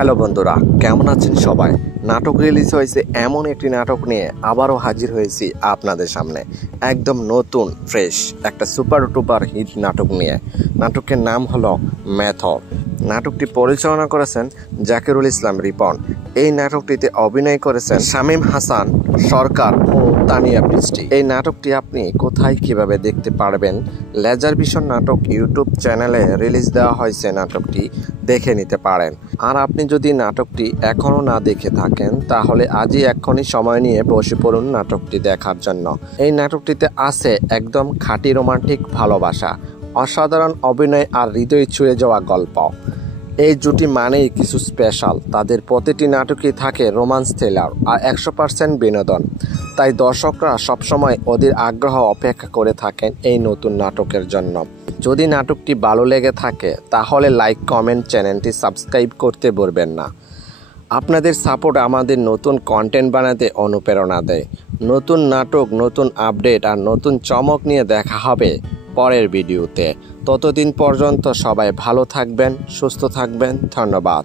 Hello বন্ধুরা, কেমন আছেন সবাই? নাটক রিলিজ হয়েছে এমন একটি নাটক নিয়ে আবারও হাজির হয়েছি আপনাদের সামনে। একদম নতুন ফ্রেশ একটা সুপার টুপার হিট নাটক নিয়ে। নাটকের নাম হলো মেথড। নাটকটি পরিচালনা করেছেন জাকিরুল ইসলাম রিপন। এই নাটকটিতে অভিনয় করেছেন শামীম হাসান সরকার ও তানিয়া বৃষ্টি। এই নাটকটি আপনি কোথায় কিভাবে দেখতে পারবেন? লেজার ভিশন নাটক ইউটিউব চ্যানেলে রিলিজ দেওয়া হয়েছে, নাটকটি দেখে নিতে পারেন। আর আপনি যদি নাটকটি এখনও না দেখে থাকেন তাহলে আজই এক্ষুনি সময় নিয়ে বসে পড়ুন নাটকটি দেখার জন্য। এই নাটকটিতে আছে একদম খাঁটি রোমান্টিক ভালোবাসা, অসাধারণ অভিনয় আর হৃদয় ছুঁয়ে যাওয়া গল্প। এই জুটি মানেই কিছু স্পেশাল। তাদের প্রতিটি নাটকই থাকে রোমান্স থ্রিলার আর 100% বিনোদন। তাই দর্শকরা সবসময় ওদের আগ্রহ অপেক্ষা করে থাকেন এই নতুন নাটকের জন্য। যদি নাটকটি ভালো লেগে থাকে তাহলে লাইক, কমেন্ট, চ্যানেলটি সাবস্ক্রাইব করতে ভুলবেন না। আপনাদের সাপোর্ট আমাদের নতুন কন্টেন্ট বানাতে অনুপ্রেরণা দেয়। নতুন নাটক, নতুন আপডেট আর নতুন চমক নিয়ে দেখা হবে পরের ভিডিওতে। ততদিন পর্যন্ত সবাই ভালো থাকবেন, সুস্থ থাকবেন। ধন্যবাদ।